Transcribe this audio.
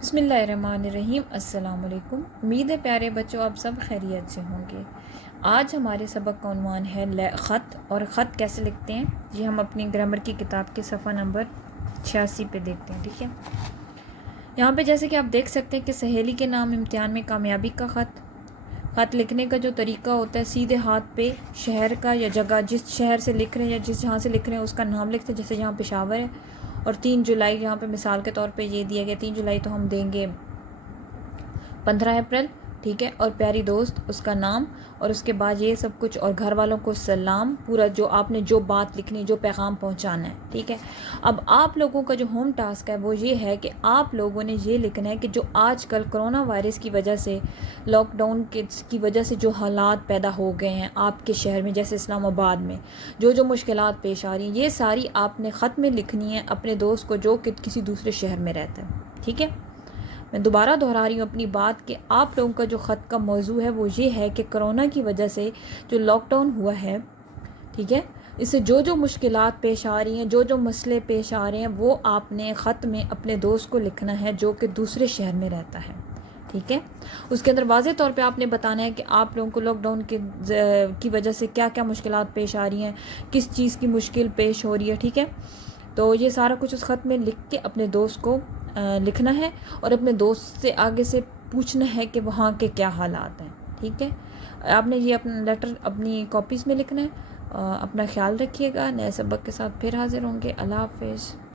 بسم اللہ الرحمن الرحیم۔ السلام علیکم۔ امید ہے پیارے بچوں آپ سب خیریت سے ہوں گے۔ آج ہمارے سبق کا عنوان ہے خط، اور خط کیسے لکھتے ہیں یہ ہم اپنی گرامر کی کتاب کے صفحہ نمبر 86 پہ دیکھتے ہیں۔ ٹھیک ہے، یہاں پہ جیسے کہ آپ دیکھ سکتے ہیں کہ سہیلی کے نام امتحان میں کامیابی کا خط لکھنے کا جو طریقہ ہوتا ہے سیدھے ہاتھ پہ شہر کا یا جگہ جس شہر سے لکھ رہے ہیں یا جہاں سے لکھ رہے ہیں اس کا نام لکھتے ہیں، جیسے یہاں پشاور ہے اور 3 جولائی یہاں پہ مثال کے طور پہ یہ دیا گیا 3 جولائی تو ہم دیں گے 15 اپریل، ٹھیک ہے، اور پیاری دوست اس کا نام اور اس کے بعد یہ سب کچھ اور گھر والوں کو سلام، پورا جو آپ نے جو بات لکھنی جو پیغام پہنچانا ہے۔ ٹھیک ہے، اب آپ لوگوں کا جو ہوم ٹاسک ہے وہ یہ ہے کہ آپ لوگوں نے یہ لکھنا ہے کہ جو آج کل کرونا وائرس کی وجہ سے لاک ڈاؤن کی وجہ سے جو حالات پیدا ہو گئے ہیں آپ کے شہر میں، جیسے اسلام آباد میں جو مشکلات پیش آ رہی ہیں، یہ ساری آپ نے خط میں لکھنی ہے اپنے دوست کو جو کہ کسی دوسرے شہر میں رہتا ہے۔ ٹھیک ہے، میں دوبارہ دہرا رہی ہوں اپنی بات کہ آپ لوگوں کا جو خط کا موضوع ہے وہ یہ ہے کہ کرونا کی وجہ سے جو لاک ڈاؤن ہوا ہے، ٹھیک ہے، اس سے جو مشکلات پیش آ رہی ہیں جو مسئلے پیش آ رہے ہیں وہ آپ نے خط میں اپنے دوست کو لکھنا ہے جو کہ دوسرے شہر میں رہتا ہے۔ ٹھیک ہے، اس کے اندر واضح طور پہ آپ نے بتانا ہے کہ آپ لوگوں کو لاک ڈاؤن کی وجہ سے کیا کیا مشکلات پیش آ رہی ہیں، کس چیز کی مشکل پیش ہو رہی ہے۔ ٹھیک ہے، تو یہ سارا کچھ اس خط میں لکھ کے اپنے دوست کو لکھنا ہے اور اپنے دوست سے آگے سے پوچھنا ہے کہ وہاں کے کیا حالات ہیں۔ ٹھیک ہے، آپ نے یہ اپنا لیٹر اپنی کاپیز میں لکھنا ہے۔ اپنا خیال رکھیے گا، نئے سبق کے ساتھ پھر حاضر ہوں گے۔ اللہ حافظ۔